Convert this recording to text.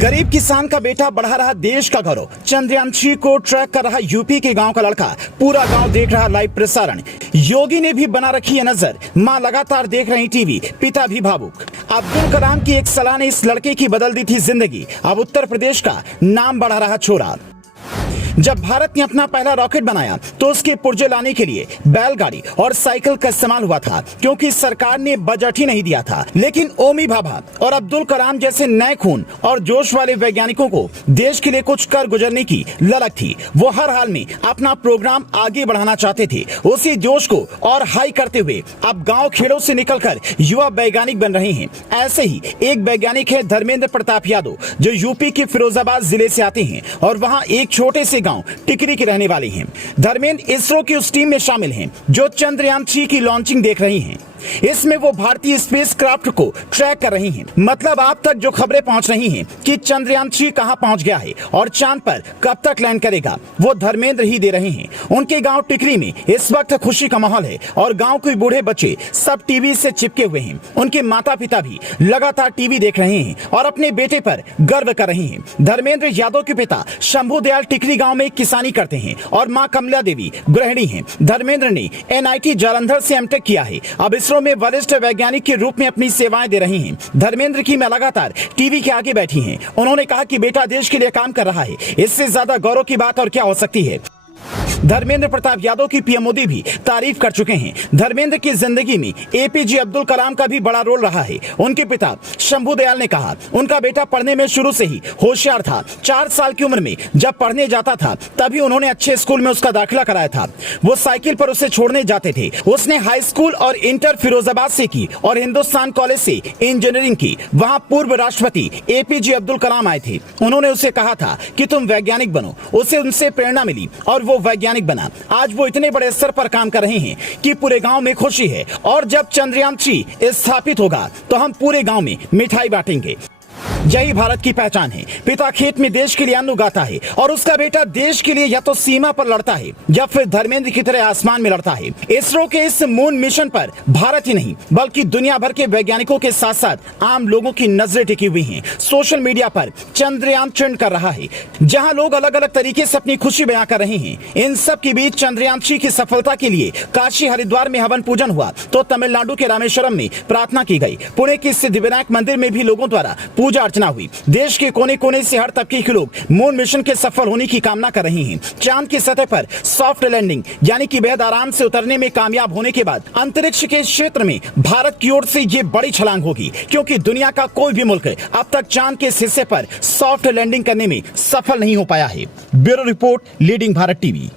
गरीब किसान का बेटा बढ़ा रहा देश का गौरव। चंद्रयान-3 को ट्रैक कर रहा यूपी के गांव का लड़का। पूरा गांव देख रहा लाइव प्रसारण। योगी ने भी बना रखी है नजर। मां लगातार देख रही टीवी, पिता भी भावुक। अब्दुल कलाम की एक सलाह ने इस लड़के की बदल दी थी जिंदगी। अब उत्तर प्रदेश का नाम बढ़ा रहा छोरा। जब भारत ने अपना पहला रॉकेट बनाया तो उसके पुर्जे लाने के लिए बैलगाड़ी और साइकिल का इस्तेमाल हुआ था, क्योंकि सरकार ने बजट ही नहीं दिया था। लेकिन ओमी भाभा और अब्दुल कलाम जैसे नए खून और जोश वाले वैज्ञानिकों को देश के लिए कुछ कर गुजरने की ललक थी। वो हर हाल में अपना प्रोग्राम आगे बढ़ाना चाहते थे। उसी जोश को और हाई करते हुए अब गाँव खेड़ों से निकलकर युवा वैज्ञानिक बन रहे हैं। ऐसे ही एक वैज्ञानिक है धर्मेंद्र प्रताप यादव, जो यूपी के फिरोजाबाद जिले से आते हैं और वहाँ एक छोटे से गांव टिकरी के रहने वाले हैं। धर्मेंद्र इसरो की उस टीम में शामिल हैं जो चंद्रयान-3 की लॉन्चिंग देख रही हैं। इसमें वो भारतीय स्पेस क्राफ्ट को ट्रैक कर रही हैं। मतलब आप तक जो खबरें पहुंच रही हैं कि चंद्रयान-3 कहां पहुंच गया है और चांद पर कब तक लैंड करेगा, वो धर्मेंद्र ही दे रहे हैं। उनके गांव टिकरी में इस वक्त खुशी का माहौल है और गांव के बूढ़े बच्चे सब टीवी से चिपके हुए हैं। उनके माता पिता भी लगातार टीवी देख रहे हैं और अपने बेटे पर गर्व कर रहे हैं। धर्मेंद्र यादव के पिता शंभू दयाल टिकरी गाँव में किसानी करते हैं और माँ कमला देवी गृहिणी है। धर्मेंद्र ने NIT जालंधर से M.Tech किया है। अब इसरो में वरिष्ठ वैज्ञानिक के रूप में अपनी सेवाएं दे रही हैं। धर्मेंद्र की मैं लगातार टीवी के आगे बैठी हैं। उन्होंने कहा कि बेटा देश के लिए काम कर रहा है। इससे ज्यादा गौरव की बात और क्या हो सकती है। धर्मेंद्र प्रताप यादव की PM मोदी भी तारीफ कर चुके हैं। धर्मेंद्र की जिंदगी में APJ अब्दुल कलाम का भी बड़ा रोल रहा है। उनके पिता शंभू दयाल ने कहा उनका बेटा पढ़ने में शुरू से ही होशियार था। 4 साल की उम्र में जब पढ़ने जाता था तभी उन्होंने अच्छे स्कूल में उसका दाखिला कराया था। वो साइकिल पर उसे छोड़ने जाते थे। उसने हाई स्कूल और इंटर फिरोजाबाद से की और हिंदुस्तान कॉलेज से इंजीनियरिंग की। वहाँ पूर्व राष्ट्रपति APJ अब्दुल कलाम आए थे। उन्होंने उसे कहा था कि तुम वैज्ञानिक बनो। उसे उनसे प्रेरणा मिली और वो वैज्ञानिक बना। आज वो इतने बड़े स्तर पर काम कर रहे हैं कि पूरे गांव में खुशी है। और जब चंद्रयान-3 स्थापित होगा तो हम पूरे गांव में मिठाई बांटेंगे। यही भारत की पहचान है। पिता खेत में देश के लिए अन्न उगाता है और उसका बेटा देश के लिए या तो सीमा पर लड़ता है या फिर धर्मेंद्र की तरह आसमान में लड़ता है। इसरो के इस मून मिशन पर भारत ही नहीं बल्कि दुनिया भर के वैज्ञानिकों के साथ साथ आम लोगों की नजरें टिकी हुई हैं। सोशल मीडिया पर चंद्रयान ट्रेंड कर रहा है, जहां लोग अलग अलग तरीके से अपनी खुशी बयां कर रहे हैं। इन सब के बीच चंद्रयान-3 की सफलता के लिए काशी हरिद्वार में हवन पूजन हुआ तो तमिलनाडु के रामेश्वरम में प्रार्थना की गई। पुणे के सिद्धिविनायक मंदिर में भी लोगों द्वारा पूजा अर्चना हुई। देश के कोने कोने से हर तबके के लोग मून मिशन के सफल होने की कामना कर रहे हैं। चांद की सतह पर सॉफ्ट लैंडिंग यानी कि बेहद आराम से उतरने में कामयाब होने के बाद अंतरिक्ष के क्षेत्र में भारत की ओर से ये बड़ी छलांग होगी, क्योंकि दुनिया का कोई भी मुल्क अब तक चांद के इस हिस्से पर सॉफ्ट लैंडिंग करने में सफल नहीं हो पाया है। Bureau report, leading Bharat TV.